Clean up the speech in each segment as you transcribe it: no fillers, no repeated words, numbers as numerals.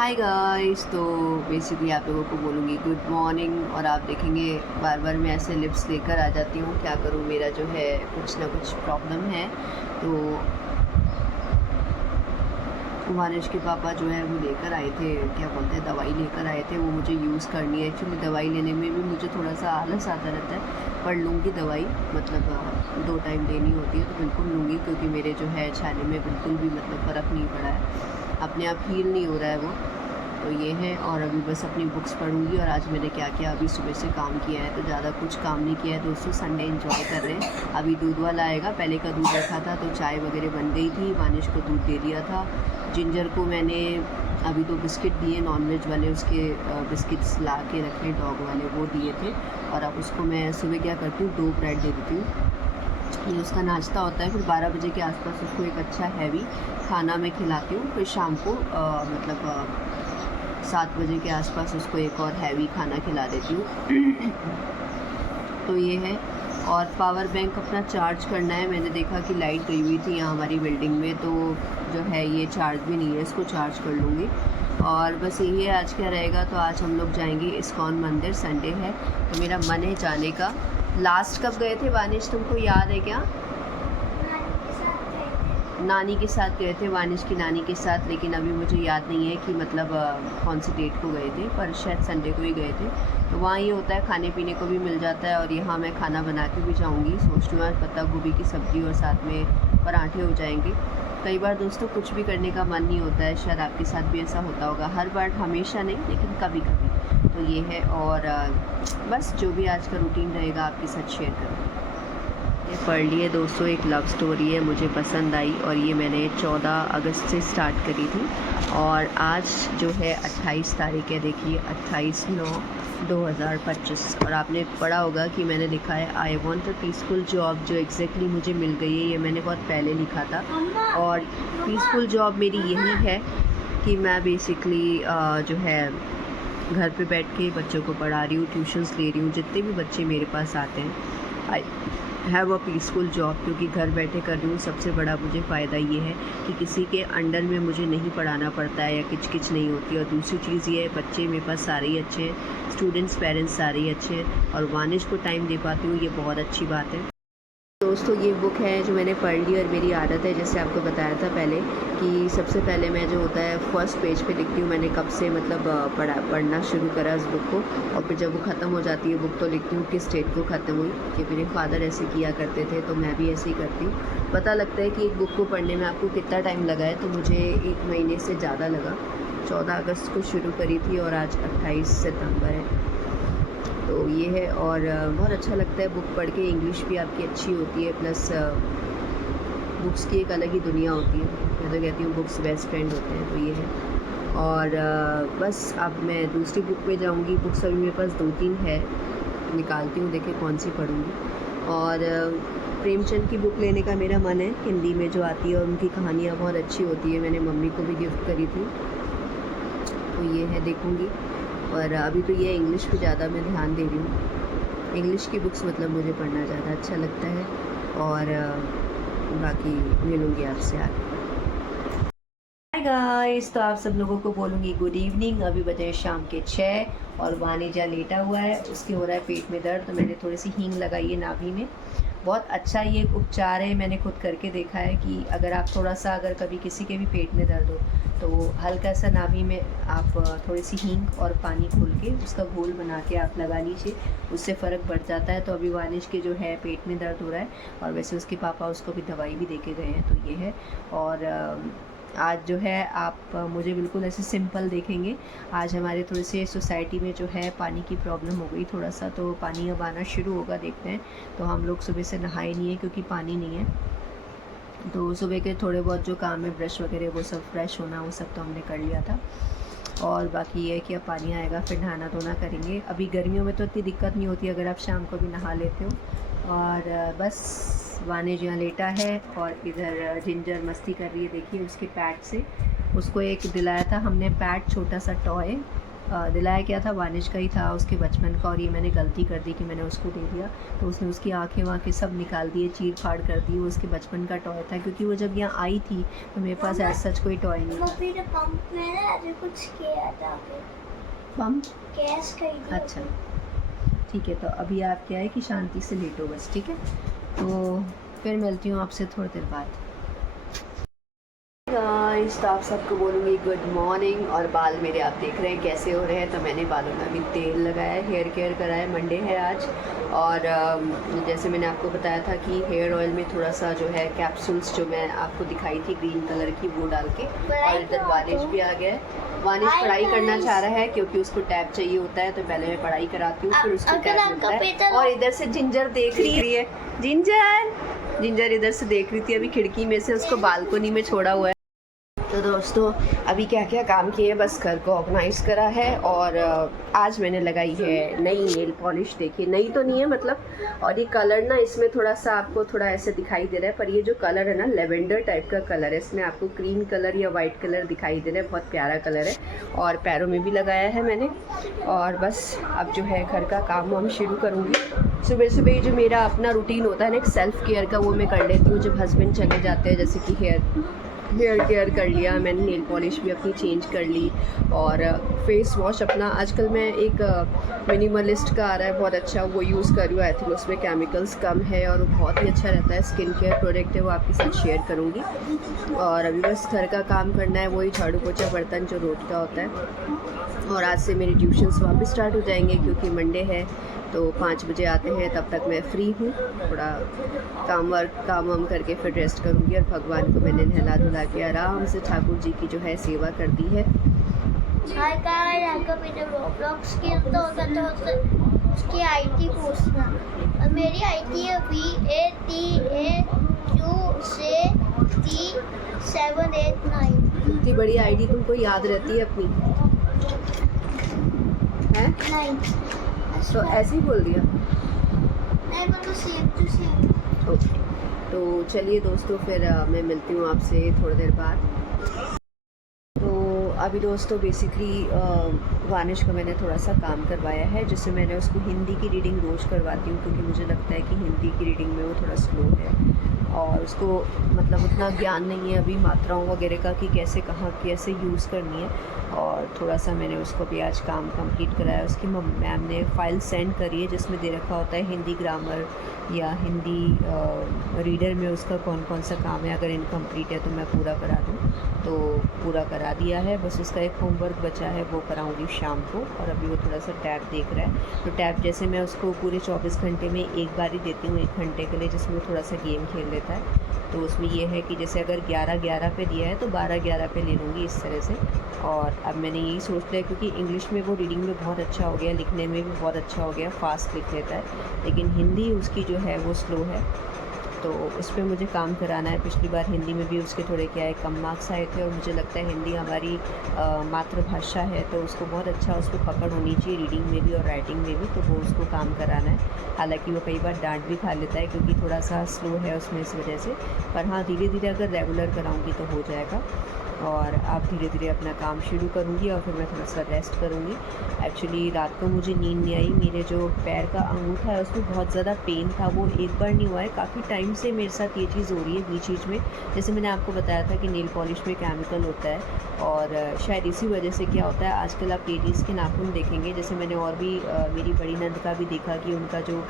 Hi guys. तो basically आप लोगों को बोलूँगी गुड मॉर्निंग, और आप देखेंगे बार बार मैं ऐसे लिप्स लेकर आ जाती हूँ। क्या करूँ, मेरा जो है कुछ ना कुछ प्रॉब्लम है। तो वानिश के पापा जो है वो लेकर आए थे, क्या बोलते हैं, दवाई लेकर आए थे। वो मुझे यूज़ करनी है। एक्चुअली दवाई लेने में भी मुझे थोड़ा सा आलस आता रहता है, पर लूँगी दवाई। मतलब 2 टाइम लेनी होती है, तो बिल्कुल लूँगी, क्योंकि मेरे जो है छाले में बिल्कुल भी मतलब फ़र्क नहीं पड़ा है, अपने आप हील नहीं हो रहा है वो। तो ये है, और अभी बस अपनी बुक्स पढ़ूँगी। और आज मैंने क्या किया, अभी सुबह से काम किया है, तो ज़्यादा कुछ काम नहीं किया है दोस्तों। संडे एंजॉय कर रहे हैं। अभी दूध वाला आएगा, पहले का दूध रखा था तो चाय वगैरह बन गई थी, वानिश को दूध दे दिया था। जिंजर को मैंने अभी तो बिस्किट दिए, नॉनवेज वाले उसके बिस्किट्स ला के रखे, डॉग वाले, वो दिए थे। और अब उसको मैं सुबह क्या करती हूँ, 2 ब्रेड दे देती हूँ, ये उसका नाश्ता होता है। फिर 12 बजे के आसपास उसको एक अच्छा हैवी खाना मैं खिलाती हूँ। फिर शाम को 7 बजे के आसपास उसको एक और हैवी खाना खिला देती हूँ। तो ये है। और पावर बैंक अपना चार्ज करना है। मैंने देखा कि लाइट गई हुई थी यहाँ हमारी बिल्डिंग में, तो जो है ये चार्ज भी नहीं है, इसको चार्ज कर लूँगी। और बस यही है आज क्या रहेगा। तो आज हम लोग जाएंगे इस्कॉन मंदिर, संडे है तो मेरा मन है जाने का। लास्ट कब गए थे वानिश, तुमको याद है क्या? नानी के साथ गए थे, वानिश की नानी के साथ। लेकिन अभी मुझे याद नहीं है कि मतलब कौन सी डेट को गए थे, पर शायद संडे को ही गए थे। तो वहाँ ये होता है, खाने पीने को भी मिल जाता है। और यहाँ मैं खाना बना के भी जाऊँगी, सोच रही हूँ आज पत्ता गोभी की सब्ज़ी और साथ में पराठे हो जाएंगे। कई बार दोस्तों कुछ भी करने का मन नहीं होता है, शायद आपके साथ भी ऐसा होता होगा। हर बार, हमेशा नहीं, लेकिन कभी कभी। तो ये है। और बस जो भी आज का रूटीन रहेगा आपके साथ शेयर करूँगी। ये पढ़ लिए दोस्तों, एक लव स्टोरी है, मुझे पसंद आई। और ये मैंने 14 अगस्त से स्टार्ट करी थी, और आज जो है 28 तारीख है। देखिए 28/9/2025। और आपने पढ़ा होगा कि मैंने लिखा है I want a peaceful job, जो एग्जैक्टली मुझे मिल गई है। ये मैंने बहुत पहले लिखा था। और पीसफुल जॉब मेरी यही है कि मैं बेसिकली जो है घर पे बैठ के बच्चों को पढ़ा रही हूँ, ट्यूशन्स ले रही हूँ। जितने भी बच्चे मेरे पास आते हैं, I have a peaceful job, क्योंकि घर बैठे कर रही हूँ। सबसे बड़ा मुझे फ़ायदा ये है कि किसी के अंडर में मुझे नहीं पढ़ाना पड़ता है, या किच नहीं होती। और दूसरी चीज़ ये है, बच्चे मेरे पास सारे ही अच्छे हैं, स्टूडेंट्स, पेरेंट्स सारे ही अच्छे हैं। और वानिश को टाइम दे पाती हूँ, ये बहुत अच्छी बात है। दोस्तों ये बुक है जो मैंने पढ़ ली। और मेरी आदत है, जैसे आपको बताया था पहले, कि सबसे पहले मैं जो होता है फर्स्ट पेज पे लिखती हूँ। मैंने कब से मतलब पढ़ना शुरू करा उस बुक को। और फिर जब वो ख़त्म हो जाती है बुक, तो लिखती हूँ किस डेट को ख़त्म हुई, कि मेरे फादर ऐसे किया करते थे, तो मैं भी ऐसे ही करती हूँ। पता लगता है कि एक बुक को पढ़ने में आपको कितना टाइम लगा है। तो मुझे 1 महीने से ज़्यादा लगा। 14 अगस्त को शुरू करी थी और आज 28 सितंबर है। तो ये है। और बहुत अच्छा लगता है बुक पढ़ के। इंग्लिश भी आपकी अच्छी होती है, प्लस बुक्स की एक अलग ही दुनिया होती है। मैं तो कहती हूँ बुक्स बेस्ट फ्रेंड होते हैं। तो ये है। और बस अब मैं दूसरी बुक पे जाऊँगी। बुक्स अभी मेरे पास 2-3 है, निकालती हूँ, देखे कौन सी पढ़ूँगी। और प्रेमचंद की बुक लेने का मेरा मन है, हिंदी में जो आती है, और उनकी कहानियाँ बहुत अच्छी होती है। मैंने मम्मी को भी गिफ्ट करी थी। तो ये है, देखूँगी। और अभी तो ये इंग्लिश पे ज़्यादा मैं ध्यान दे रही हूँ। इंग्लिश की बुक्स मतलब मुझे पढ़ना ज़्यादा अच्छा लगता है। और बाकी मिलूँगी आपसे आगे। हाय गाइस, तो आप सब लोगों को बोलूँगी गुड इवनिंग। अभी बजे शाम के 6, और वानिजा लेटा हुआ है, उसके हो रहा है पेट में दर्द। तो मैंने थोड़ी सी हींग लगाई है नाभि में। बहुत अच्छा ये उपचार है, मैंने खुद करके देखा है कि अगर आप थोड़ा सा, अगर कभी किसी के भी पेट में दर्द हो, तो हल्का सा नाभि में आप थोड़ी सी हींग और पानी खोल के उसका घोल बना के आप लगा लीजिए, उससे फ़र्क बढ़ जाता है। तो अभी वानिश के जो है पेट में दर्द हो रहा है, और वैसे उसके पापा उसको भी दवाई भी दे के गए हैं। तो ये है। और आज जो है आप मुझे बिल्कुल ऐसे सिंपल देखेंगे। आज हमारे थोड़े से सोसाइटी में जो है पानी की प्रॉब्लम हो गई थोड़ा सा, तो पानी अब आना शुरू होगा, देखते हैं। तो हम लोग सुबह से नहाए नहीं है क्योंकि पानी नहीं है। तो सुबह के थोड़े बहुत जो काम है, ब्रश वगैरह, वो सब फ्रेश होना, वो सब तो हमने कर लिया था। और बाकी ये है कि अब पानी आएगा फिर नहाना धोना करेंगे। अभी गर्मियों में तो इतनी दिक्कत नहीं होती अगर आप शाम को भी नहा लेते हो। और बस वानिश यहाँ लेटा है, और इधर जिंजर मस्ती कर रही है। देखिए उसके पैट से, उसको एक दिलाया था हमने पैट, छोटा सा टॉय, दिलाया क्या था, वानिश का ही था, उसके बचपन का, और ये मैंने गलती कर दी कि मैंने उसको दे दिया। तो उसने उसकी आँखें वाँखें सब निकाल दिए, चीर फाड़ कर दी। वो उसके बचपन का टॉय था, क्योंकि वो जब यहाँ आई थी तो मेरे पास ऐसा सच कोई टॉय नहीं था। पंप में ना ऐसे कुछ किया था, पंप गैस खरीदी। अच्छा ठीक है, तो अभी आप क्या है कि शांति से लेटो बस, ठीक है। तो फिर मिलती हूँ आपसे थोड़ी देर बाद। गाइस, तो आप सबको बोलूँगी गुड मॉर्निंग। और बाल मेरे आप देख रहे हैं कैसे हो रहे हैं। तो मैंने बालों में अभी तेल लगाया है, हेयर केयर कराया, मंडे है आज। और जैसे मैंने आपको बताया था कि हेयर ऑयल में थोड़ा सा जो है कैप्सूल्स जो मैं आपको दिखाई थी ग्रीन कलर की, वो डाल के। और इधर वानिश भी आ गया है। वानिश पढ़ाई करना चाह रहा है क्योंकि उसको टैब चाहिए होता है, तो पहले मैं पढ़ाई कराती हूँ, फिर उसको टैब मिलता है। और इधर से जिंजर देख रही है, जिंजर इधर से देख रही थी अभी खिड़की में से, उसको बालकोनी में छोड़ा हुआ है। तो दोस्तों अभी क्या क्या काम किए, बस घर को ऑर्गेनाइज़ करा है। और आज मैंने लगाई है नई नेल पॉलिश। देखिए नई तो नहीं है मतलब, और ये कलर ना इसमें थोड़ा सा आपको थोड़ा ऐसे दिखाई दे रहा है, पर ये जो कलर है ना लेवेंडर टाइप का कलर है, इसमें आपको क्रीम कलर या वाइट कलर दिखाई दे रहा है, बहुत प्यारा कलर है। और पैरों में भी लगाया है मैंने। और बस अब जो है घर का काम वाम शुरू करूँगी। सुबह सुबह जो मेरा अपना रूटीन होता है ना एक सेल्फ़ केयर का, वो मैं कर लेती हूँ जब हस्बैंड चले जाते हैं। जैसे कि हेयर केयर कर लिया मैंने, नेल पॉलिश भी अपनी चेंज कर ली, और फेस वॉश अपना आजकल मैं एक मिनिमलिस्ट का आ रहा है बहुत अच्छा, वो यूज़ कर रही हूँ। आई थिंक उसमें केमिकल्स कम है और वो बहुत ही अच्छा रहता है। स्किन केयर प्रोडक्ट है, वो आपके साथ शेयर करूँगी। और अभी बस घर का काम करना है, वही झाड़ू पोछा बर्तन जो रोज का होता है। और आज से मेरे ट्यूशन्स वापस स्टार्ट हो जाएंगे क्योंकि मंडे है, तो 5 बजे आते हैं। तब तक मैं फ्री हूँ, थोड़ा काम वाम करके फिर रेस्ट करूँगी। और भगवान को मैंने नहला धुला के आराम से ठाकुर जी की जो है सेवा कर दी है। हाय गाइस, आपका मेरे रोब्लॉक्स खेलता होगा तो उसकी आईडी पूछना। और मेरी आईडी है VATAQ789। इतनी बड़ी आईडी तुमको याद रहती है अपनी है? नहीं तो ऐसे ही बोल दिया। नहीं मतलब सेम टू सेम। ओके, तो चलिए दोस्तों फिर मैं मिलती हूँ आपसे थोड़ी देर बाद। तो अभी दोस्तों बेसिकली वानिश को मैंने थोड़ा सा काम करवाया है, जिससे मैंने उसको हिंदी की रीडिंग रोज़ करवाती हूँ, क्योंकि मुझे लगता है कि हिंदी की रीडिंग में वो थोड़ा स्लो है और उसको मतलब उतना ज्ञान नहीं है अभी मात्राओं वगैरह का कि कैसे कहाँ कैसे यूज़ करनी है। और थोड़ा सा मैंने उसको भी आज काम कंप्लीट कराया। उसकी मैम ने फ़ाइल सेंड करी है जिसमें दे रखा होता है हिंदी ग्रामर या हिंदी रीडर में उसका कौन कौन सा काम है, अगर इनकम्प्लीट है तो मैं पूरा करा दूँ। तो पूरा करा दिया है, बस उसका एक होमवर्क बचा है, वो कराऊंगी शाम को। और अभी वो थोड़ा सा टैब देख रहा है, तो टैब जैसे मैं उसको पूरे 24 घंटे में एक बार ही देती हूँ, 1 घंटे के लिए, जिसमें वो थोड़ा सा गेम खेल लेता है। तो उसमें ये है कि जैसे अगर 11-11 पे दिया है तो 12-11 पे ले लूँगी, इस तरह से। और अब मैंने यही सोच लिया, क्योंकि इंग्लिश में वो रीडिंग में बहुत अच्छा हो गया, लिखने में भी बहुत अच्छा हो गया, फास्ट लिख लेता है, लेकिन हिंदी उसकी जो है वो स्लो है। तो उस पर मुझे काम कराना है। पिछली बार हिंदी में भी उसके थोड़े क्या है कम मार्क्स आए थे, और मुझे लगता है हिंदी हमारी मातृभाषा है, तो उसको बहुत अच्छा उस पर पकड़ होनी चाहिए रीडिंग में भी और राइटिंग में भी। तो वो उसको काम कराना है। हालांकि वो कई बार डांट भी खा लेता है क्योंकि थोड़ा सा स्लो है उसमें, इस वजह से। पर हाँ, धीरे धीरे अगर रेगुलर कराऊँगी तो हो जाएगा। और आप धीरे धीरे अपना काम शुरू करूँगी और फिर मैं थोड़ा सा रेस्ट करूँगी। एक्चुअली रात को मुझे नींद नहीं आई, मेरे जो पैर का अंगूठा है उसमें बहुत ज़्यादा पेन था। वो एक बार नहीं हुआ है, काफ़ी टाइम से मेरे साथ ये चीज़ हो रही है बीच बीच में। जैसे मैंने आपको बताया था कि नेल पॉलिश में केमिकल होता है, और शायद इसी वजह से क्या होता है आजकल आप लेडीज़ के नाखून देखेंगे, जैसे मैंने और भी मेरी बड़ी नंद का भी देखा कि उनका जो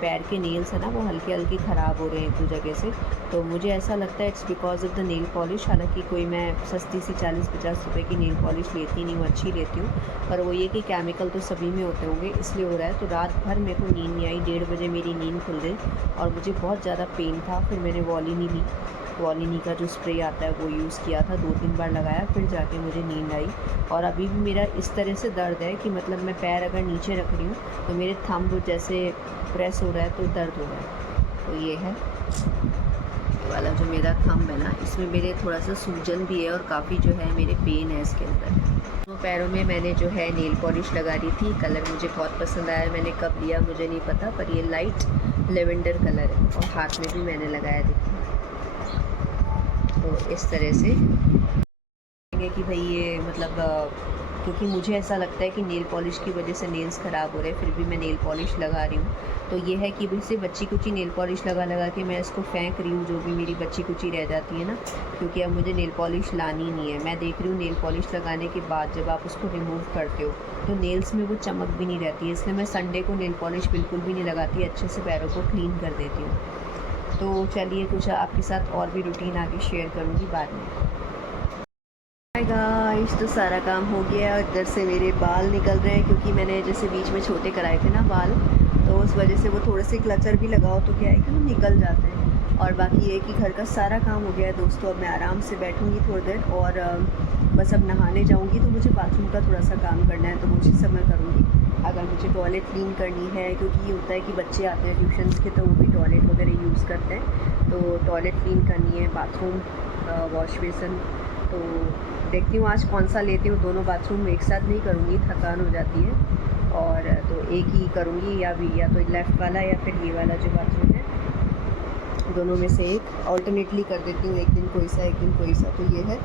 पैर के नेल्स है ना वो हल्के हल्के ख़राब हो रहे हैं कुछ जगह से। तो मुझे ऐसा लगता है it's because of the nail polish. हालांकि कोई मैं सस्ती सी 40-50 रुपए की नेल पॉलिश लेती नहीं हूँ, अच्छी लेती हूँ, पर वो ये कि केमिकल तो सभी में होते होंगे, इसलिए हो रहा है। तो रात भर मेरे को नींद नहीं आई, 1:30 बजे मेरी नींद खुल गई और मुझे बहुत ज़्यादा पेन था। फिर मैंने वॉलिनी ली, वॉलिनी का जो स्प्रे आता है वो यूज़ किया था, 2-3 बार लगाया, फिर जाके मुझे नींद आई। और अभी भी मेरा इस तरह से दर्द है कि मतलब मैं पैर अगर नीचे रख रही हूँ तो मेरे थंब जैसे प्रेस हो रहा है तो दर्द हो रहा है। तो ये है वाला जो मेरा थंब है ना, इसमें मेरे थोड़ा सा सूजन भी है और काफ़ी जो है मेरे पेन है इसके अंदर। तो पैरों में मैंने जो है नेल पॉलिश लगा दी थी, कलर मुझे बहुत पसंद आया, मैंने कब लिया मुझे नहीं पता, पर ये लाइट लेवेंडर कलर है। और हाथ में भी मैंने लगाया, देखिए। तो इस तरह से कि भाई ये मतलब क्योंकि मुझे ऐसा लगता है कि नेल पॉलिश की वजह से नेल्स ख़राब हो रहे हैं, फिर भी मैं नेल पॉलिश लगा रही हूँ। तो ये है कि वैसे बच्ची कुची नेल पॉलिश लगा लगा के मैं इसको फेंक रही हूँ, जो भी मेरी बच्ची कुची रह जाती है ना, क्योंकि अब मुझे नेल पॉलिश लानी नहीं है। मैं देख रही हूँ नेल पॉलिश लगाने के बाद जब आप उसको रिमूव करते हो तो नेल्स में वो चमक भी नहीं रहती है, इसलिए मैं संडे को नेल पॉलिश बिल्कुल भी नहीं लगाती, अच्छे से पैरों को क्लीन कर देती हूँ। तो चलिए कुछ आपके साथ और भी रूटीन आगे शेयर करूँगी बाद में। हाय गाइस, तो सारा काम हो गया और इधर से मेरे बाल निकल रहे हैं, क्योंकि मैंने जैसे बीच में छोटे कराए थे ना बाल, तो उस वजह से वो थोड़े से क्लचर भी लगाओ तो क्या है कि वो निकल जाते हैं। और बाकी ये कि घर का सारा काम हो गया है दोस्तों। अब मैं आराम से बैठूँगी थोड़ी देर और बस अब नहाने जाऊँगी, तो मुझे बाथरूम का थोड़ा सा काम करना है, तो वो उसी समय करूँगी। अगर मुझे टॉयलेट क्लीन करनी है, क्योंकि ये होता है कि बच्चे आते हैं ट्यूशन्स के तो वो भी टॉयलेट वगैरह यूज़ करते हैं, तो टॉयलेट क्लीन करनी है, बाथरूम, वॉश बेसन, तो देखती हूँ आज कौन सा लेती हूँ। दोनों बाथरूम एक साथ नहीं करूँगी, थकान हो जाती है, और तो एक ही करूँगी, या तो लेफ़्ट वाला या फिर ये वाला जो बाथरूम है, दोनों में से एक ऑल्टरनेटली कर देती हूँ, एक दिन कोई सा एक दिन कोई सा। तो ये है।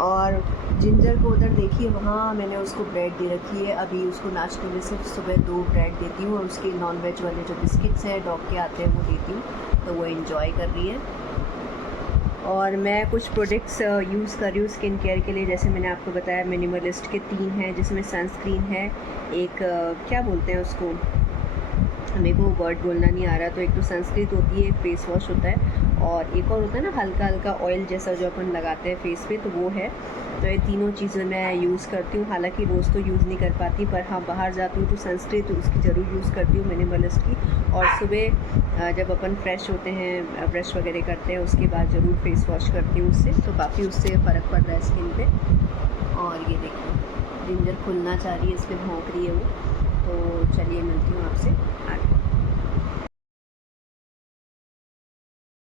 और जिंजर को उधर देखिए, वहाँ मैंने उसको ब्रेड दे रखी है। अभी उसको नाश्ते में सिर्फ सुबह 2 ब्रेड देती हूँ, और उसके नॉन वेज वाले जो बिस्किट्स हैं डॉग के आते हैं वो देती हूँ, तो वो इन्जॉय कर रही है। और मैं कुछ प्रोडक्ट्स यूज़ कर रही हूँ स्किन केयर के लिए, जैसे मैंने आपको बताया मिनिमलिस्ट के 3 हैं, जिसमें सनस्क्रीन है, एक क्या बोलते हैं उसको, मेरे को वर्ड बोलना नहीं आ रहा, तो एक तो सनस्क्रीन होती है, एक फेस वॉश होता है, और एक और होता है ना हल्का हल्का ऑयल जैसा जो अपन लगाते हैं फेस पे, तो वो है। तो ये तीनों चीज़ें मैं यूज़ करती हूँ, हालांकि रोज़ तो यूज़ नहीं कर पाती, पर हाँ बाहर जाती हूँ तो सनस्क्रीन तो उसकी ज़रूर यूज़ करती हूँ मिनिमलिस्ट की। और सुबह जब अपन फ्रेश होते हैं, ब्रश वगैरह करते हैं, उसके बाद ज़रूर फेस वॉश करती हूँ उससे, तो काफ़ी उससे फ़र्क पड़ रहा है स्किन पे। और ये देखिए जिंजर खुलना चाह रही है, इसमें भौंक रही है वो। तो चलिए मिलती हूँ आपसे आगे।